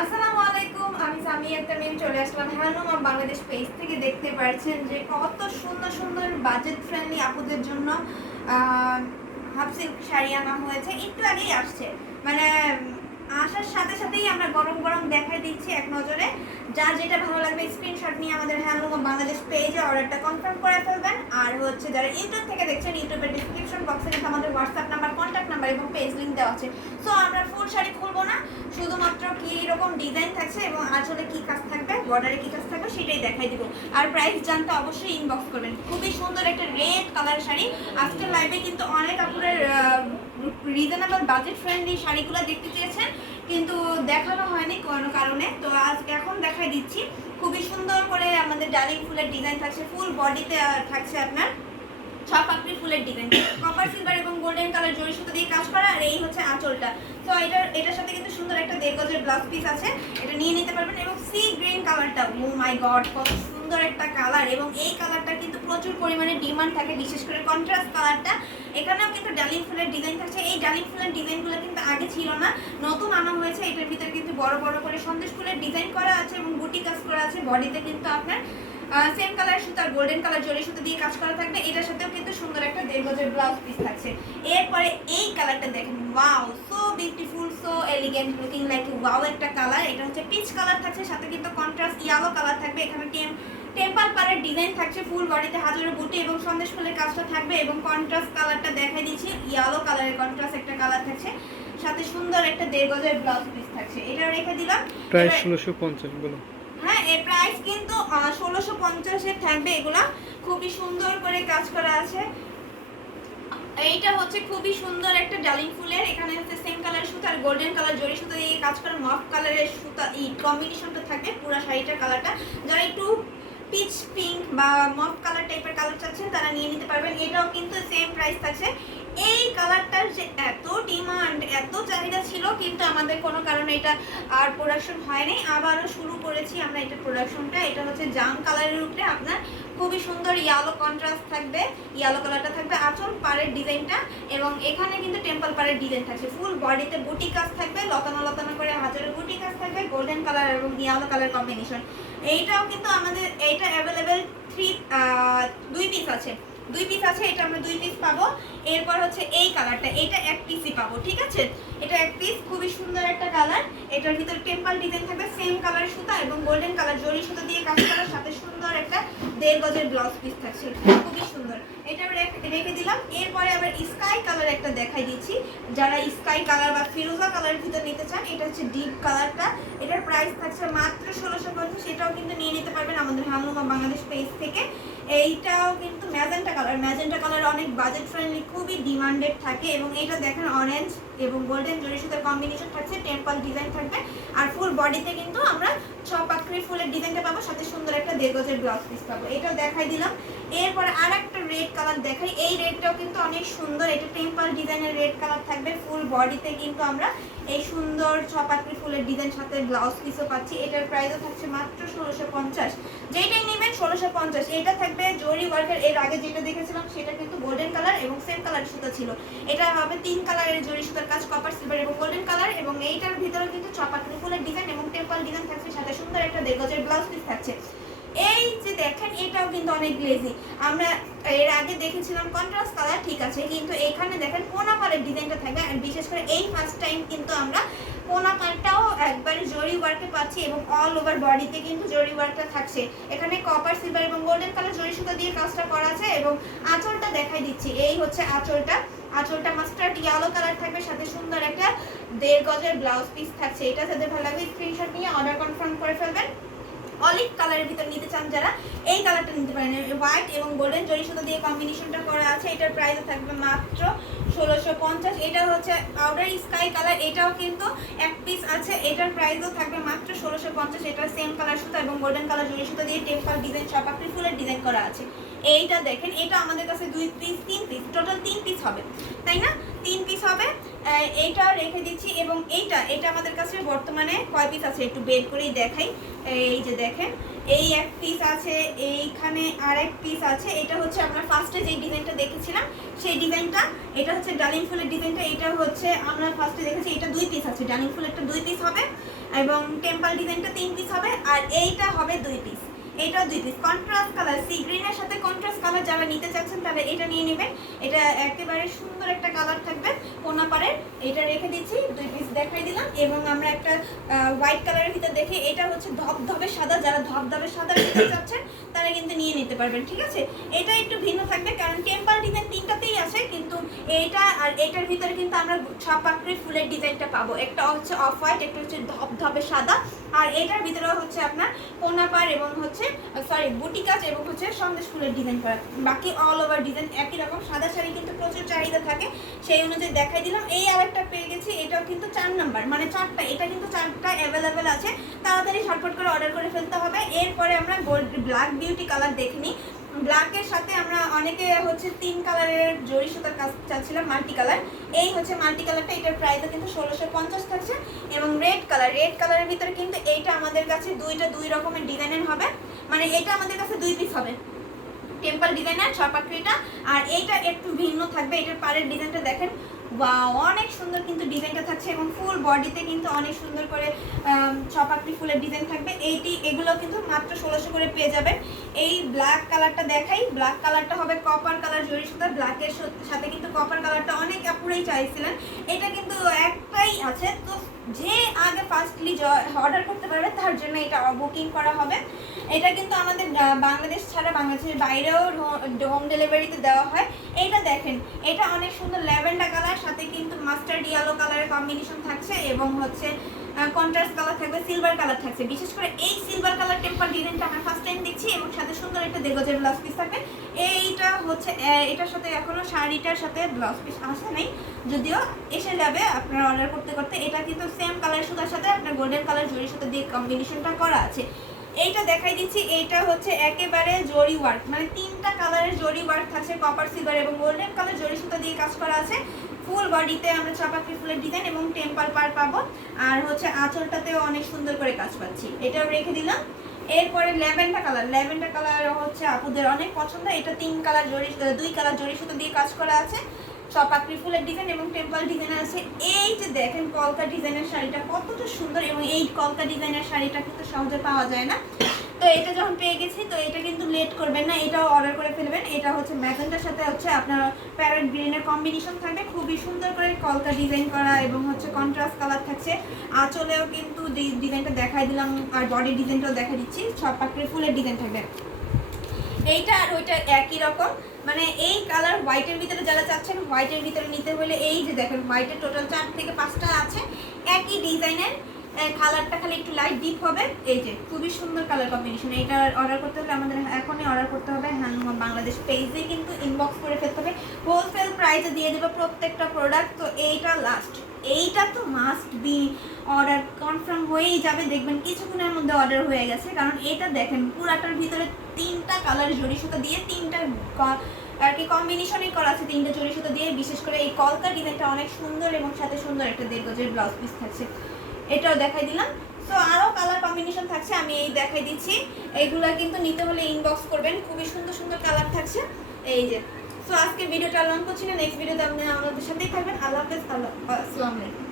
আসসালামু আলাইকুম, আমি সামিয়া তামিম চলে আসলাম হ্যান্ডলুম অফ বাংলাদেশ পেজ থেকে। দেখতে পাচ্ছেন যে কত সুন্দর সুন্দর বাজেট ফ্রেন্ডলি আপুদের জন্য হাফ সিল্ক শাড়ি আনা হয়েছে। একটু আগেই আসছে, মানে আসার সাথে সাথেই আমরা গরম গরম দেখাই দিচ্ছি এক নজরে। যার যেটা ভালো লাগবে স্ক্রিনশট নিয়ে আমাদের হ্যান্ডলুম অফ বাংলাদেশ পেজে অর্ডারটা কনফার্ম করে ফেলবেন। আর হচ্ছে যারা ইউটিউব থেকে দেখছেন, ইউটিউবের ডিসক্রিপশন বক্সে কিন্তু আমাদের হোয়াটসঅ্যাপ নাম্বার, কন্ট্যাক্ট নাম্বার এবং পেজ লিঙ্ক দেওয়া আছে। সো আমরা ফুল শাড়ি খুলবো না, শুধুমাত্র কি রকম ডিজাইন থাকছে এবং আসলে কি কাজ থাকবে, বর্ডারে কি কাজ থাকবে সেটাই দেখাই দিব। আর প্রাইস জানতে অবশ্যই ইনবক্স করবেন। খুবই সুন্দর একটা রেড কালার শাড়ি। আজকের লাইভে কিন্তু অনেক আপনাদের রিজনেবল বাজেট ফ্রেন্ডলি শাড়িগুলো দেখতে চেয়েছেন, কিন্তু দেখানো হয়নি কোনো কারণে। তো আজ এখন দেখাই দিচ্ছি। খুবই সুন্দর করে আমাদের ডার্লিং ফুলের ডিজাইন থাকছে, ফুল বডিতে থাকছে আপনার ছপাকড়ি ফুলের ডিজাইন, কপার সিলভার এবং গোল্ডেন কালার জরি সুতো দিয়ে কাজ করা। আর এই হচ্ছে আঁচলটা। তো এটার সাথে কিন্তু সুন্দর একটা 1.5 গজের ব্লাউজ পিস আছে, এটা নিয়ে নিতে পারবেন। এবং সি গ্রিন কালারটা, ও মাই গড কত সুন্দর একটা কালার, এবং এই কালারটা কিন্তু প্রচুর পরিমাণে ডিমান্ড থাকে, বিশেষ করে কন্ট্রাস্ট কালারটা। এখানেও কিন্তু ডার্লিং ফুলের ডিজাইন থাকছে। এই ডার্লিং ফুলের ডিজাইনগুলো কিন্তু আগে ছিল না, নতুন আনা হয়েছে। এটার ভিতরে কিন্তু বড় বড় করে সন্দেশ ফুলের ডিজাইন করা আছে এবং বুটি কাজ করা আছে। বডিতে কিন্তু আপনার সেম কালার সুতার গোল্ডেন কালার জরি সুতো দিয়ে কাজ করা থাকবে। এটার সাথেও কিন্তু সুন্দর একটা 1.5 গজের ব্লাউজ পিস থাকছে। এরপরে এই কালারটা দেখেন, wow so beautiful, so elegant looking, like wow একটা কালার। এটা হচ্ছে পিচ কালার থাকছে, সাথে কিন্তু কন্ট্রাস্ট ইয়েলো কালার থাকবে। এখানে টেম্পল পাড়ের ডিজাইন থাকছে, ফুল বডিতে হাজারো বুটি এবং সন্দেশ ফুলের কাজটা থাকবে। এবং কন্ট্রাস্ট কালারটা দেখাই দিচ্ছি, ইয়েলো কালারের কন্ট্রাস্ট একটা কালার থাকছে, সাথে সুন্দর একটা 1.5 গজের ব্লাউজ পিস থাকছে। এটা রেখে দিলাম। প্রাইস 1650 বলো। হ্যাঁ, এর প্রাইস কিন্তু 1650 থাকবে। এগুলা খুবই সুন্দর করে কাজ করা আছে। এইটা হচ্ছে খুবই সুন্দর একটা ডার্লিং ফুলের, এখানে হচ্ছে সেম কালার সুতা আর গোল্ডেন কালার জরি সুতা দিয়ে কাজ করা, মফ কালারের সুতা, এই কম্বিনেশনটা থাকবে পুরো শাড়িটার কালারটা। যারা একটু পিচ পিঙ্ক বা মফ কালার টাইপের কালার চাচ্ছেন তারা নিয়ে নিতে পারবেন। এটাও কিন্তু সেম প্রাইস থাকছে। এই কালারটার যে এত ডিমান্ড, এত চাহিদা ছিল, কিন্তু আমাদের কোনো কারণে এটা আর প্রোডাকশন হয়নি। আবারও শুরু করেছি আমরা এটা প্রোডাকশনটা। এটা হচ্ছে জাম কালারের উপরে আপনার খুবই সুন্দর ইয়েলো কন্ট্রাস্ট থাকবে, ইয়েলো কালারটা থাকবে আঁচল পাড়ের ডিজাইনটা। এবং এখানে কিন্তু টেম্পল পাড়ের ডিজাইন থাকছে, ফুল বডিতে বুটি কাজ থাকবে, লতানো লতানো করে হাজারের বুটি কাজ থাকবে, গোল্ডেন কালার এবং ইয়েলো কালার কম্বিনেশন। এইটাও কিন্তু আমাদের এইটা অ্যাভেলেবেল 2 পিস আছে, 2 পিস আছে। এটা আমরা 2 পিস পাবো। এরপর হচ্ছে এই কালারটা, এটা 1 পিসই পাবো, ঠিক আছে। এটা 1 পিস, খুবই সুন্দর একটা কালার। এটার ভিতরে টেম্পল ডিজাইন থাকবে, সেম কালার সুতা এবং গোল্ডেন কালার জরি সুতা দিয়ে কাজ করার সাথে সুন্দর একটা 1.5 গজের ব্লাউজ পিস থাকছে, খুবই সুন্দর। এটা রেখে দিলাম। এরপরে আবার স্কাই কালার একটা দেখাই দিচ্ছি। যারা স্কাই কালার বা ফিরোজা কালারের ভিতর নিতে চান, এটা হচ্ছে ডিপ কালারটা। এটার প্রাইস থাকছে মাত্র 1650। এটাও কিন্তু নিয়ে নিতে পারবেন আমাদের হ্যান্ডলুম অফ বাংলাদেশ পেজ থেকে। এইটাও কিন্তু ম্যাজেন্টা কালার, ম্যাজেন্টা কালার অনেক বাজেট ফ্রেন্ডলি, খুবই ডিমান্ডেড থাকে। এবং এটা দেখেন অরেঞ্জ এবং গোল্ডেন জরি সুতার কম্বিনেশন থাকছে, টেম্পল ডিজাইন থাকবে। আর ফুল বডিতে কিন্তু আমরা ছপাকড়ি ফুলের ডিজাইনটা পাবো, সাথে সুন্দর একটা 1.5 গজের ব্লাউজ পিস পাবো। এটাও দেখাই দিলাম। এরপরে আর একটা রেড কালার দেখাই। এই রেডটাও কিন্তু অনেক সুন্দর, এটা টেম্পল ডিজাইনের রেড কালার থাকবে। ফুল বডিতে কিন্তু আমরা এই সুন্দর ছপাকড়ি ফুলের ডিজাইন সাথে ব্লাউজ পিসও পাচ্ছি। এটার প্রাইসও থাকছে মাত্র 1650। যেটাই নেবেন 1650। এটা থাকবে জরি ওয়ার্কের। এর আগে যেটা দেখেছিলাম সেটা কিন্তু গোল্ডেন কালার এবং সেম কালার সুতা ছিল। এটা হবে 3 কালারের জরি সুতার কাজ, কপার সিলভার এবং গোল্ডেন কালার। এবং এইটার ভিতরে কিন্তু ছপাকড়ি ফুলের ডিজাইন এবং টেম্পল ডিজাইন থাকছে, সাথে সুন্দর একটা 1.5 গজের ব্লাউজ পিস থাকছে। এই যে দেখেন, এটাও কিন্তু অনেক গ্লেজি। আমরা এর আগে দেখেছিলাম কন্ট্রাস্ট কালার, ঠিক আছে, কিন্তু এখানে দেখেন কোনা পাড়ের ডিজাইনটা থাকবে। আর বিশেষ করে এই ফার্স্ট টাইম কিন্তু আমরা কোনা পাড়টাও একবারে জরি ওয়ার্কে পাচ্ছি এবং অল ওভার বডিতে কিন্তু জরি ওয়ার্কটা থাকছে। এখানে কপার সিলভার এবং গোল্ডেন কালার জরি সুতা দিয়ে কাজটা করা আছে। এবং আঁচলটা দেখাই দিচ্ছি, এই হচ্ছে আঁচলটা। আঁচলটা মাস্টার্ড ইয়েলো কালার থাকবে, সাথে সুন্দর একটা 1.5 গজের ব্লাউজ পিস থাকছে। এটা যাদের ভালো লাগবে স্ক্রিনশট নিয়ে অর্ডার কনফার্ম করে ফেলবেন। অলিভ কালারের ভিতর নিতে চান যারা, এই কালারটা নিতে পারেন। হোয়াইট এবং গোল্ডেন জরি সুতা দিয়ে কম্বিনেশনটা করা আছে। এটার প্রাইস থাকবে মাত্র 1650। এটা হচ্ছে পাউডার স্কাই কালার, এটাও কিন্তু 1 পিস আছে। এটার প্রাইসও থাকবে মাত্র 1650। এটা সেম কালার সুতা এবং গোল্ডেন কালার জরি সুতা দিয়ে টেম্পল ডিজাইন, ছপাকড়ি ফুলের ডিজাইন করা আছে। এইটা দেখেন, এটা আমাদের কাছে 2 পিস 3 পিস টোটাল 3 পিস হবে, তাই না? 3 পিস হবে। এইটা রেখে দিচ্ছি। এবং এটা আমাদের কাছে বর্তমানে কয় পিস আছে একটু বের করেই দেখাই। এই যে দেখেন, এই 1 পিস আছে, এইখানে আর 1 পিস আছে। এটা হচ্ছে আমরা ফার্স্টে যে ডিজাইনটা দেখেছিলাম সেই ডিজাইনটা। এটা হচ্ছে ডার্লিং ফুলের ডিজাইনটা। এটা হচ্ছে আমরা ফার্স্টে দেখেছি, এটা 2 পিস আছে, ডার্লিং ফুলেরটা 2 পিস হবে। এবং টেম্পল ডিজাইনটা 3 পিস হবে, আর এইটা হবে 2 পিস। এইটাও 2 পিস কন্ট্রাস্ট কালার, সি গ্রিনের সাথে কন্ট্রাস্ট কালার যারা নিতে চাচ্ছেন তারা এটা নিয়ে নেবেন। এটা একেবারে সুন্দর একটা কালার থাকবে কোনা পাড়ের। এটা রেখে দিচ্ছি, 2 পিস দেখাই দিলাম। এবং আমরা একটা হোয়াইট কালারের ভিতর দেখি, এটা হচ্ছে ধবধবে সাদা, যারা ধবধবে সাদা নিতে চাচ্ছেন তারা কিন্তু নিয়ে নিতে পারবেন, ঠিক আছে। এটা একটু ভিন্ন থাকবে কারণ টেম্পল ডিজাইন 3টাতেই আছে, কিন্তু এইটা আর এটার ভিতরে কিন্তু আমরা ছপাকড়ি ফুলের ডিজাইনটা পাবো। একটা হচ্ছে অফ হোয়াইট, একটা হচ্ছে ধবধবে সাদা, আর এটার ভিতরে হচ্ছে আপনার কোনা পাড় এবং হচ্ছে বুটি কাজ এবং হচ্ছে সন্দেশ ফুলের ডিজাইন করা। বাকি অল ওভার ডিজাইন একই রকম। সাদা শাড়ি কিন্তু প্রচুর চাহিদা থাকে, সেই অনুযায়ী দেখাই দিলাম। এই আরেকটা পেয়ে গেছি, এটাও কিন্তু 4 নাম্বার, মানে 4টা, এটা কিন্তু 4টা অ্যাভেলেবেল আছে। তাড়াতাড়ি ঝটপট করে অর্ডার করে ফেলতে হবে। এরপরে আমরা গোল্ড ব্ল্যাক বিউটি কালার দেখে নিই। ব্ল্যাকের সাথে আমরা অনেকে হচ্ছে 3 কালারের জরি সুতার কাজ চাচ্ছিলাম, মাল্টি কালার। এই হচ্ছে মাল্টি কালারটা, এটার প্রাইসও কিন্তু 1650 থাকছে। এবং রেড কালারের ভিতরে কিন্তু এইটা আমাদের কাছে 2 রকমের ডিজাইনের হবে, মানে এটা আমাদের কাছে 2 পিস হবে, টেম্পল ডিজাইনার ছপাকড়িটা। আর এইটা একটু ভিন্ন থাকবে, এটার পাড়ের ডিজাইনটা দেখেন, ওয়াও অনেক সুন্দর কিন্তু ডিজাইনটা থাকছে। এবং ফুল বডিতে কিন্তু অনেক সুন্দর করে ছপাকড়ি ফুলের ডিজাইন থাকবে। এগুলো কিন্তু মাত্র 1600 করে পেয়ে যাবেন। এই ব্ল্যাক কালারটা দেখাই, ব্ল্যাক কালারটা হবে কপার কালার জরি সুতা। ব্ল্যাকের সাথে কিন্তু কপার কালারটা অনেক আপুরেই চাইছিলেন, এটা কিন্তু একটাই আছে, তো যে আগে ফার্স্টলি অর্ডার করতে পারবে তার জন্য এটা বুকিং করা হবে। এটা কিন্তু আমাদের বাংলাদেশ ছাড়া বাংলাদেশের বাইরেও হোম ডেলিভারিতে দেওয়া হয়। এইটা দেখেন, এটা অনেক সুন্দর ল্যাভেন্ডার কালার, সাথে কিন্তু মাস্টার্ড ইয়েলো কালারের কম্বিনেশন থাকছে এবং হচ্ছে কন্ট্রাস্ট কালার থাকবে, সিলভার কালার থাকছে। বিশেষ করে এই সিলভার কালার টেম্পল ডিজাইনটা আমরা ফার্স্ট টাইম দেখছি, এবং সাথে সুন্দর একটা দেগজের ব্লাউজ পিস থাকবে। এইটা হচ্ছে এটার সাথে এখনো শাড়িটার সাথে ব্লাউজ পিস আসে নাই, যদিও এসে যাবে আপনারা অর্ডার করতে করতে। এটা কিন্তু সেম কালার সুতার সাথে আপনার গোল্ডেন কালার জরির সাথে দিয়ে কম্বিনেশনটা করা আছে। এইটা দেখাই দিচ্ছি, এইটা হচ্ছে একেবারে জরি ওয়ার্ক, মানে 3টা কালারের জরি ওয়ার্ক থাকছে, কপার, সিলভার এবং গোল্ডেন কালার জরি সুতা দিয়ে কাজ করা আছে। ফুল বডিতে আমরা ছপাকড়ি ফুলের ডিজাইন এবং টেম্পল পাড় পাবো, আর হচ্ছে আঁচলটাতেও অনেক সুন্দর করে কাজ পাচ্ছি। এটাও রেখে দিলাম। এরপরে ল্যাভেন্ডার কালার হচ্ছে আপুদের অনেক পছন্দ। এটা 2 কালার জরি সুতো দিয়ে কাজ করা আছে, ছপাকড়ি ফুলের ডিজাইন এবং টেম্পল ডিজাইন আছে। এই যে দেখেন কলকা ডিজাইনের শাড়িটা কতটা সুন্দর, এবং এই কলকা ডিজাইনের শাড়িটা কিন্তু সহজে পাওয়া যায় না। তো এটা যখন পেয়ে গেছি, তো এটা কিন্তু লেট করবেন না, এটাও অর্ডার করে ফেলবেন। এটা হচ্ছে ম্যাজেন্টার সাথে হচ্ছে আপনার প্যারেট গ্রিনের কম্বিনেশন থাকবে, খুবই সুন্দর করে কলকা ডিজাইন করা এবং হচ্ছে কন্ট্রাস্ট কালার থাকছে। আঁচলেও কিন্তু ডিজাইনটা দেখাই দিলাম, আর বডি ডিজাইনটাও দেখা দিচ্ছি, ছপাকড়ি ফুলের ডিজাইন থাকবে। এইটা আর ওইটা একই রকম, মানে এই কালার হোয়াইটের ভিতরে যারা চাচ্ছেন, হোয়াইটের ভিতরে নিতে হলে এই যে দেখেন হোয়াইটের টোটাল 4 থেকে 5টা আছে একই ডিজাইনের। কালারটা খালি একটু লাইট ডিপ হবে। এই যে খুবই সুন্দর কালার কম্বিনেশন। এটা অর্ডার করতে হলে আমাদের এখনই অর্ডার করতে হবে, হ্যান্ডলুম বাংলাদেশ পেজে কিন্তু ইনবক্স করে ফেলতে হবে। হোলসেল প্রাইসে দিয়ে দেবো প্রত্যেকটা প্রোডাক্ট। তো এইটা লাস্ট, এইটা তো মাস্ট বি অর্ডার কনফার্ম হয়েই যাবে, দেখবেন কিছুক্ষণের মধ্যে অর্ডার হয়ে গেছে। কারণ এটা দেখেন পুরাটার ভিতরে 3টা কালার জরি সুতা দিয়ে 3টা আর কি কম্বিনেশনই করা আছে, 3টা জরি সুতা দিয়ে। বিশেষ করে এই কলকা ডিজাইনটা অনেক সুন্দর এবং সাথে সুন্দর একটা দেড়গজের ব্লাউজ পিস থাকছে, এটাও দেখাই দিলাম। সো আরও কালার কম্বিনেশন থাকছে, আমি এই দেখাই দিচ্ছি। এইগুলা কিন্তু নিতে হলে ইনবক্স করবেন, খুবই সুন্দর সুন্দর কালার থাকছে। এই যে, সো আজকে ভিডিওটা লং করছি না, নেক্সট ভিডিওতে আপনি আমাদের সাথেই থাকবেন। আল্লাহ হাফেজ, আসসালামু আলাইকুম।